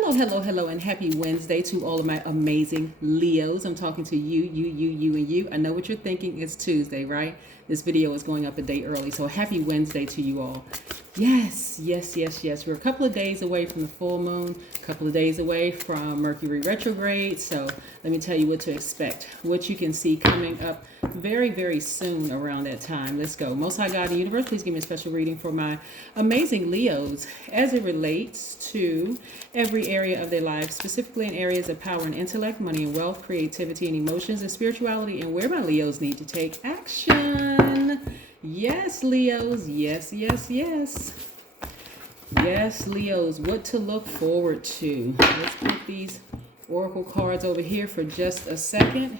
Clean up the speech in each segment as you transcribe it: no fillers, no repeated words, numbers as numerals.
Hello, hello, hello, and happy Wednesday to all of my amazing Leos. I'm talking to you, and you. I know what you're thinking. It's Tuesday, right? This video is going up a day early, so happy Wednesday to you all. Yes. We're a couple of days away from the full moon, a couple of days away from Mercury retrograde. So let me tell you what to expect, what you can see coming up very, very soon around that time. Let's go. Most High God in the universe, please give me a special reading for my amazing Leos as it relates to every area of their lives, specifically in areas of power and intellect, money and wealth, creativity and emotions, and spirituality, and where my Leos need to take action. Yes, Leos. Yes. Yes, Leos, what to look forward to. Let's put these oracle cards over here for just a second.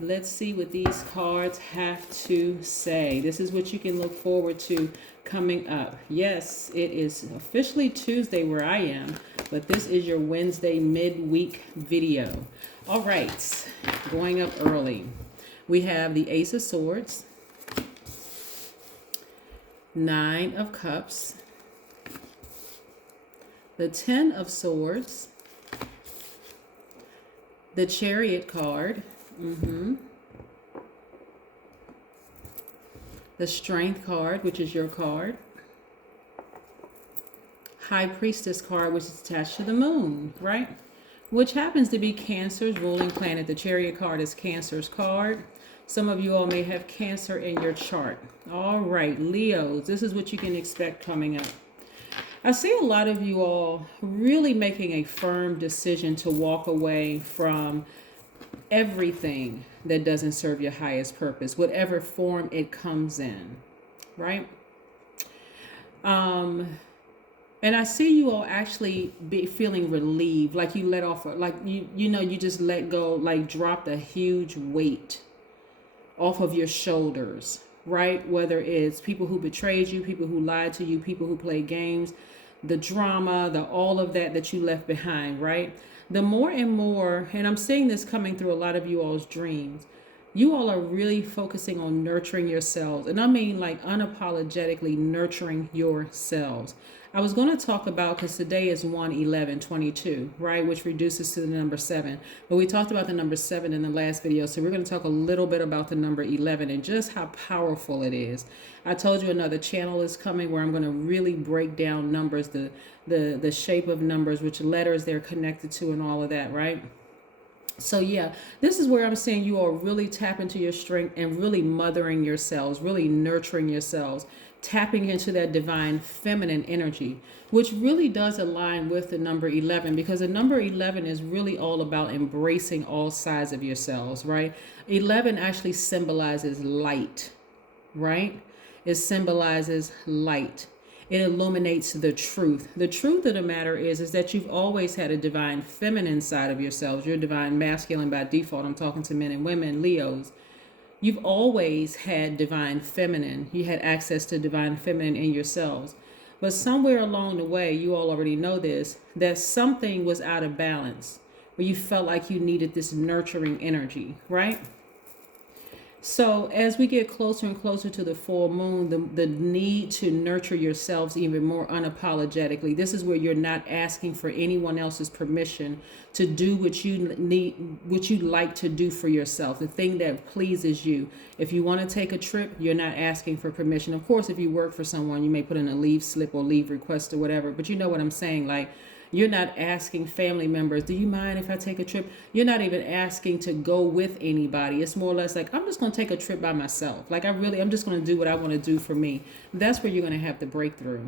Let's see what these cards have to say. This is what you can look forward to coming up. Yes, it is officially Tuesday where I am, but this is your Wednesday midweek video. All right, going up early. We have the Ace of Swords, Nine of Cups, the Ten of Swords, the Chariot card, the Strength card, which is your card, High Priestess card, which is attached to the moon, right? Which happens to be Cancer's ruling planet. The Chariot card is Cancer's card. Some of you all may have Cancer in your chart. All right, Leos, this is what you can expect coming up. I see a lot of you all really making a firm decision to walk away from everything that doesn't serve your highest purpose, whatever form it comes in, right? And I see you all actually be feeling relieved, like you let off, like you just let go, like dropped a huge weight off of your shoulders, right? Whether it's people who betrayed you, people who lied to you, people who played games, the drama, all of that you left behind, right? The more and more, and I'm seeing this coming through a lot of you all's dreams, you all are really focusing on nurturing yourselves. And I mean like unapologetically nurturing yourselves. I was going to talk about, because today is 1/11/22, right? Which reduces to the number 7. But we talked about the number 7 in the last video. So we're going to talk a little bit about the number 11 and just how powerful it is. I told you another channel is coming where I'm going to really break down numbers, the shape of numbers, which letters they're connected to and all of that, right? So yeah, this is where I'm saying you all really tap into your strength and really mothering yourselves, really nurturing yourselves, tapping into that divine feminine energy, which really does align with the number 11, because the number 11 is really all about embracing all sides of yourselves, right? 11 actually symbolizes light, right? It symbolizes light. It illuminates the truth. The truth of the matter is that you've always had a divine feminine side of yourselves. You're divine masculine by default. I'm talking to men and women, Leos. You've always had divine feminine. You had access to divine feminine in yourselves. But somewhere along the way, you all already know this, that something was out of balance, where you felt like you needed this nurturing energy, right? So as we get closer and closer to the full moon, the need to nurture yourselves even more unapologetically. This is where you're not asking for anyone else's permission to do what you need, what you like to do for yourself, the thing that pleases you. If you want to take a trip, you're not asking for permission. Of course, if you work for someone, you may put in a leave slip or leave request or whatever, but you know what I'm saying, like, you're not asking family members, do you mind if I take a trip? You're not even asking to go with anybody. It's more or less like, I'm just going to take a trip by myself. Like I'm just going to do what I want to do for me. That's where you're going to have the breakthrough.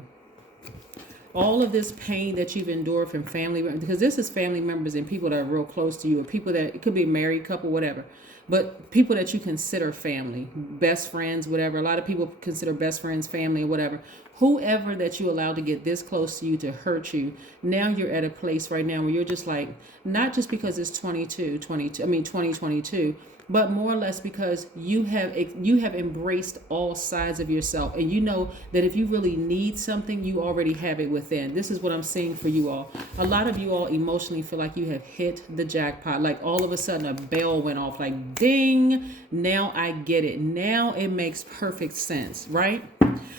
All of this pain that you've endured from family, because this is family members and people that are real close to you, or people that, it could be a married couple, whatever. But people that you consider family, best friends, whatever. A lot of people consider best friends family or whatever. Whoever that you allow to get this close to you to hurt you, now you're at a place right now where you're just like, not just because it's 2022, but more or less because you have embraced all sides of yourself. And you know that if you really need something, you already have it within. This is what I'm seeing for you all. A lot of you all emotionally feel like you have hit the jackpot. Like all of a sudden a bell went off, like ding, now I get it. Now it makes perfect sense, right?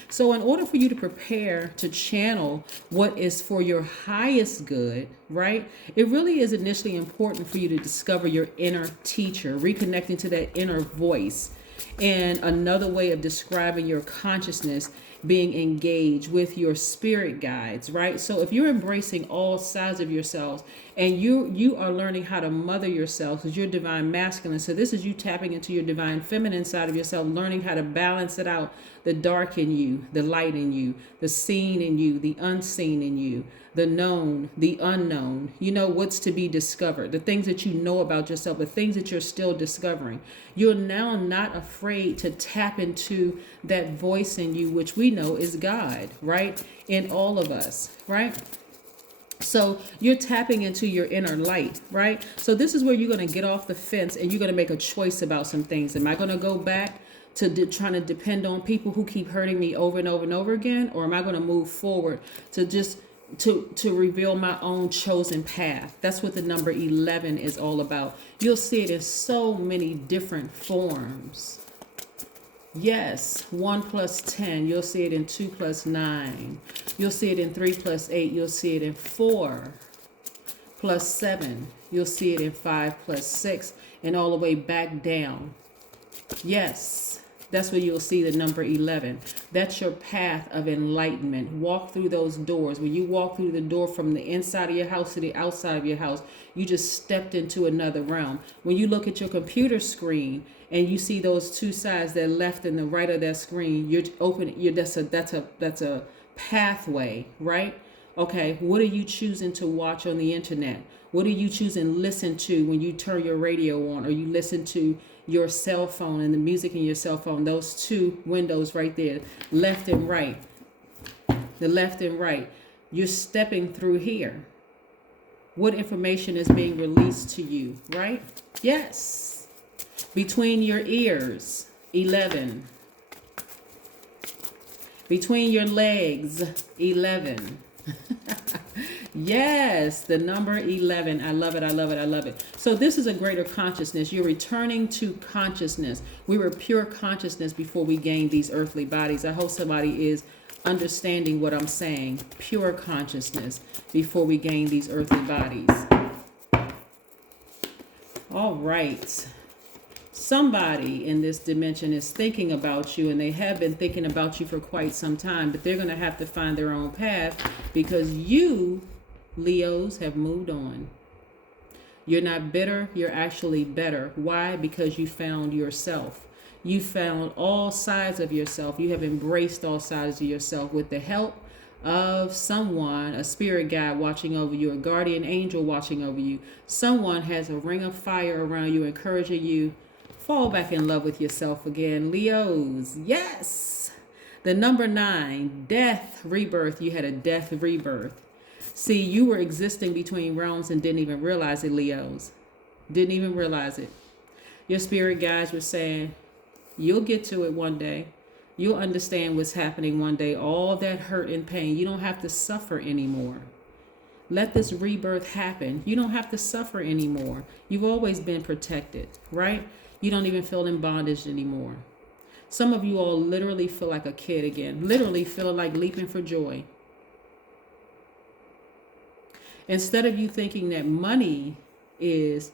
So in order for you to prepare to channel what is for your highest good, right? It really is initially important for you to discover your inner teacher, reconnecting to that inner voice. And another way of describing your consciousness, being engaged with your spirit guides, right? So if you're embracing all sides of yourselves and you are learning how to mother yourself, because you're divine masculine, so this is you tapping into your divine feminine side of yourself, learning how to balance it out, the dark in you, the light in you, the seen in you, the unseen in you, the known, the unknown, you know, what's to be discovered, the things that you know about yourself, the things that you're still discovering. You're now not afraid to tap into that voice in you, which we know is God, right? In all of us, right? So you're tapping into your inner light, right? So this is where you're going to get off the fence and you're going to make a choice about some things. Am I going to go back to trying to depend on people who keep hurting me over and over and over again? Or am I going to move forward to just to reveal my own chosen path? That's what the number 11 is all about. You'll see it in so many different forms. Yes, 1 plus 10. You'll see it in 2 plus 9. You'll see it in 3 plus 8. You'll see it in 4 plus 7. You'll see it in 5 plus 6 and all the way back down. Yes, that's where you'll see the number 11. That's your path of enlightenment. Walk through those doors. When you walk through the door from the inside of your house to the outside of your house, you just stepped into another realm. When you look at your computer screen and you see those two sides, the left and the right of that screen, you're open. That's a pathway, right? Okay, what are you choosing to watch on the internet? What are you choosing to listen to when you turn your radio on or you listen to your cell phone and the music in your cell phone? Those two windows right there, left and right. The left and right. You're stepping through here. What information is being released to you, right? Yes. Between your ears, 11. Between your legs, 11. Yes, the number 11. I love it. I love it. I love it. So this is a greater consciousness. You're returning to consciousness. We were pure consciousness before we gained these earthly bodies. I hope somebody is understanding what I'm saying. Pure consciousness before we gain these earthly bodies. All right. Somebody in this dimension is thinking about you, and they have been thinking about you for quite some time, but they're going to have to find their own path because you, Leos, have moved on. You're not bitter, you're actually better. Why? Because you found yourself. You found all sides of yourself. You have embraced all sides of yourself with the help of someone, a spirit guide watching over you, a guardian angel watching over you. Someone has a ring of fire around you, encouraging you. Fall back in love with yourself again, Leos. Yes. The number 9, death, rebirth. You had a death rebirth. See, you were existing between realms and didn't even realize it, Leos. Didn't even realize it. Your spirit guides were saying, you'll get to it one day. You'll understand what's happening one day. All that hurt and pain. You don't have to suffer anymore. Let this rebirth happen. You don't have to suffer anymore. You've always been protected, right? You don't even feel in bondage anymore. Some of you all literally feel like a kid again. Literally feeling like leaping for joy. Instead of you thinking that money is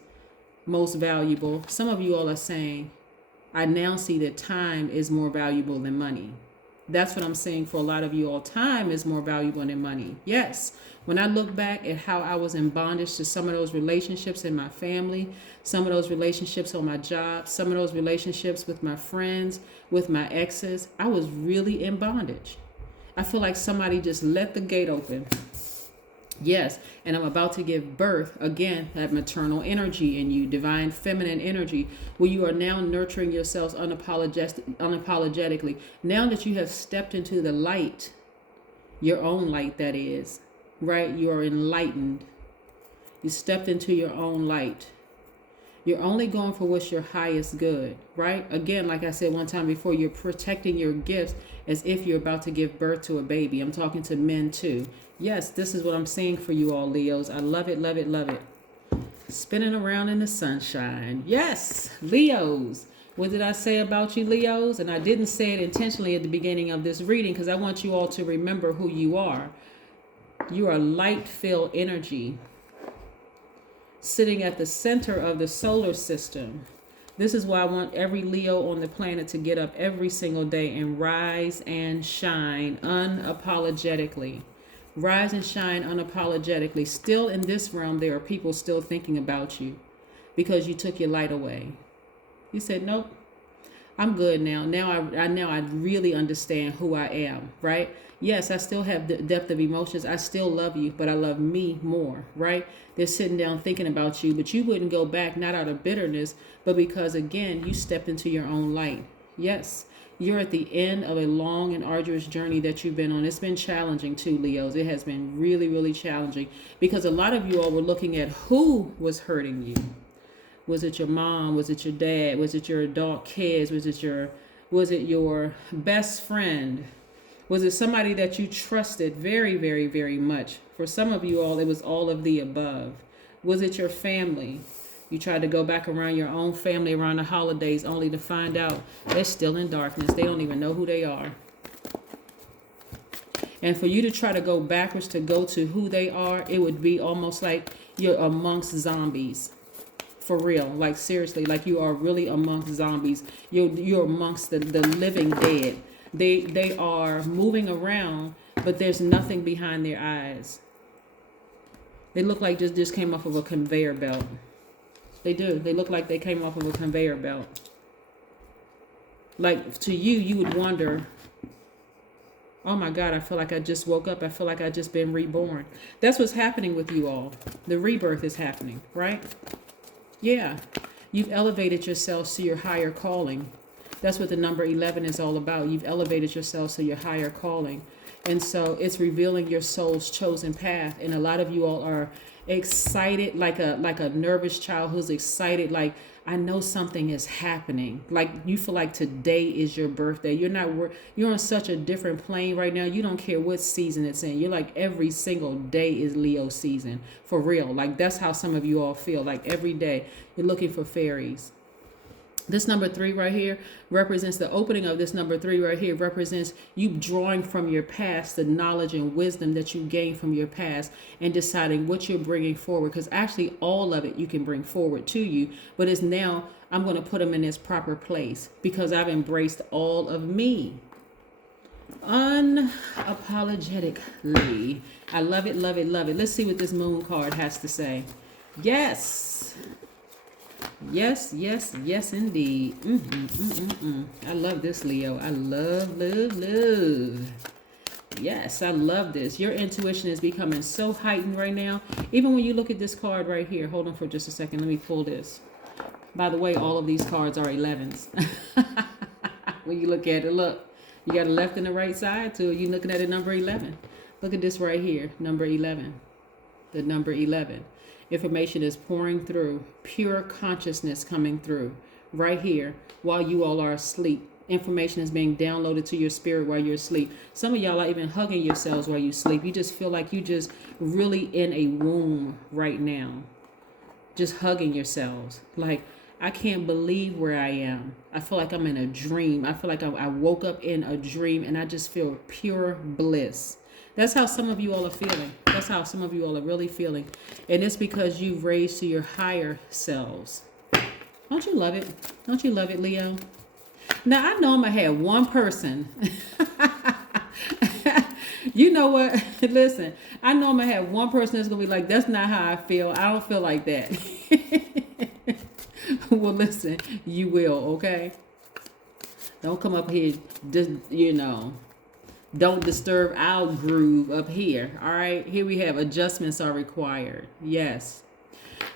most valuable, some of you all are saying, I now see that time is more valuable than money. That's what I'm saying for a lot of you all. Time is more valuable than money. Yes. When I look back at how I was in bondage to some of those relationships in my family, some of those relationships on my job, some of those relationships with my friends, with my exes, I was really in bondage. I feel like somebody just let the gate open. Yes, and I'm about to give birth, again, that maternal energy in you, divine feminine energy, where you are now nurturing yourselves unapologetically. Now that you have stepped into the light, your own light that is, right? You are enlightened. You stepped into your own light. You're only going for what's your highest good, right? Again, like I said one time before, you're protecting your gifts as if you're about to give birth to a baby. I'm talking to men too. Yes, this is what I'm seeing for you all, Leos. I love it, love it, love it. Spinning around in the sunshine. Yes, Leos. What did I say about you, Leos? And I didn't say it intentionally at the beginning of this reading because I want you all to remember who you are. You are light-filled energy sitting at the center of the solar system. This is why I want every Leo on the planet to get up every single day and rise and shine unapologetically. Rise and shine unapologetically. Still in this realm, there are people still thinking about you because you took your light away. You said, nope, I'm good now. Now I really understand who I am, right? Yes, I still have the depth of emotions. I still love you, but I love me more, right? They're sitting down thinking about you, but you wouldn't go back, not out of bitterness, but because, again, you stepped into your own light. Yes, you're at the end of a long and arduous journey that you've been on. It's been challenging too, Leos. It has been really, really challenging because a lot of you all were looking at who was hurting you. Was it your mom? Was it your dad? Was it your adult kids? Was it your best friend? Was it somebody that you trusted very, very, very much? For some of you all, it was all of the above. Was it your family? You tried to go back around your own family around the holidays only to find out they're still in darkness. They don't even know who they are. And for you to try to go backwards to go to who they are, it would be almost like you're amongst zombies. For real, like seriously, like you are really amongst zombies. You're amongst the living dead. They are moving around, but there's nothing behind their eyes. They look like just came off of a conveyor belt. They do. They look like they came off of a conveyor belt. Like to you, you would wonder, oh my God, I feel like I just woke up. I feel like I just been reborn. That's what's happening with you all. The rebirth is happening, right? Yeah. You've elevated yourselves to your higher calling. That's what the number 11 is all about. You've elevated yourselves to your higher calling. And so it's revealing your soul's chosen path. And a lot of you all are excited, like a nervous child who's excited, like, I know something is happening. Like you feel like today is your birthday. You're on such a different plane right now. You don't care what season it's in. You're like every single day is Leo season. For real. Like that's how some of you all feel. Like every day you're looking for fairies. This number 3 right here represents the opening of this number 3 right here represents you drawing from your past the knowledge and wisdom that you gained from your past and deciding what you're bringing forward. Because actually all of it you can bring forward to you. But it's now I'm going to put them in this proper place because I've embraced all of me. Unapologetically. I love it, love it, love it. Let's see what this moon card has to say. Yes. Yes, yes, yes, indeed. I love this, Leo. I love. Yes, I love this. Your intuition is becoming so heightened right now. Even when you look at this card right here. Hold on for just a second. Let me pull this. By the way, all of these cards are 11s. When you look at it, look. You got a left and a right side to it. You're looking at a number 11. Look at this right here. Number 11. The number 11. Information is pouring through, pure consciousness coming through right here while you all are asleep. Information is being downloaded to your spirit while you're asleep. Some of y'all are even hugging yourselves while you sleep. You just feel like you just really in a womb right now. Just hugging yourselves. Like, I can't believe where I am. I feel like I'm in a dream. I feel like I woke up in a dream and I just feel pure bliss. That's how some of you all are feeling. That's how some of you all are really feeling. And it's because you've raised to your higher selves. Don't you love it? Don't you love it, Leo? Now, I know I'm going to have one person. You know what? Listen, I know I'm going to have one person that's going to be like, that's not how I feel. I don't feel like that. Well, listen, you will, okay? Don't come up here, just, don't disturb our groove up here. All right. Here we have adjustments are required. Yes.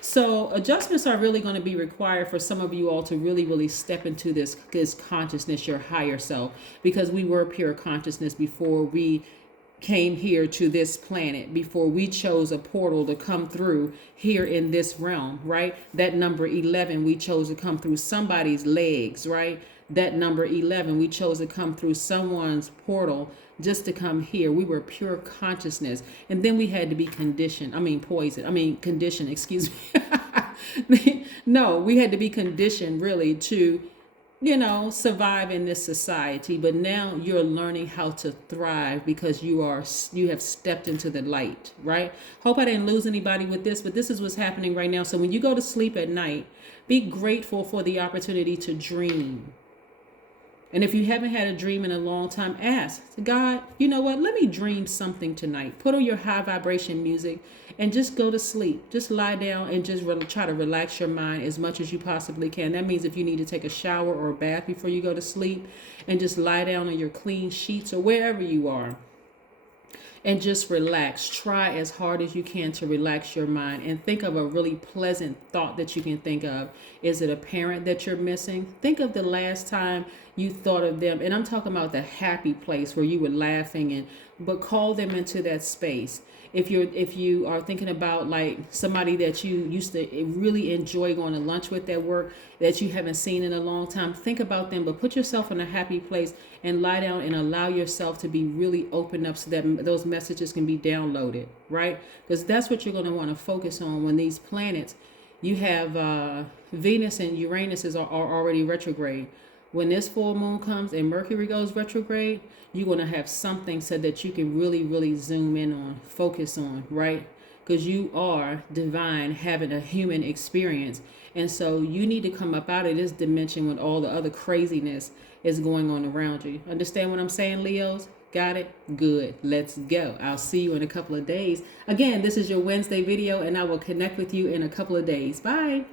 So adjustments are really going to be required for some of you all to really, really step into this consciousness, your higher self, because we were pure consciousness before we came here to this planet, before we chose a portal to come through here in this realm, right? That number 11, we chose to come through somebody's legs, right? That number 11, we chose to come through someone's portal just to come here. We were pure consciousness. And then we had to be conditioned. Conditioned, excuse me. No, we had to be conditioned really to survive in this society, but now you're learning how to thrive because you have stepped into the light, right? Hope I didn't lose anybody with this, but this is what's happening right now. So when you go to sleep at night, be grateful for the opportunity to dream. And if you haven't had a dream in a long time, ask God, you know what? Let me dream something tonight. Put on your high vibration music and just go to sleep. Just lie down and just try to relax your mind as much as you possibly can. That means if you need to take a shower or a bath before you go to sleep, and just lie down on your clean sheets or wherever you are, and just relax. Try as hard as you can to relax your mind and think of a really pleasant thought that you can think of. Is it a parent that you're missing? Think of the last time you thought of them, and I'm talking about the happy place where you were laughing, but call them into that space. If you are thinking about like somebody that you used to really enjoy going to lunch with at work that you haven't seen in a long time, think about them, but put yourself in a happy place and lie down and allow yourself to be really open up so that those messages can be downloaded, right? Because that's what you're going to want to focus on when these planets, you have Venus and Uranus are already retrograde. When this full moon comes and Mercury goes retrograde, you're going to have something so that you can really, really zoom in on, focus on, right? Because you are divine, having a human experience. And so you need to come up out of this dimension when all the other craziness is going on around you. Understand what I'm saying, Leos? Got it? Good. Let's go. I'll see you in a couple of days. Again, this is your Wednesday video, and I will connect with you in a couple of days. Bye.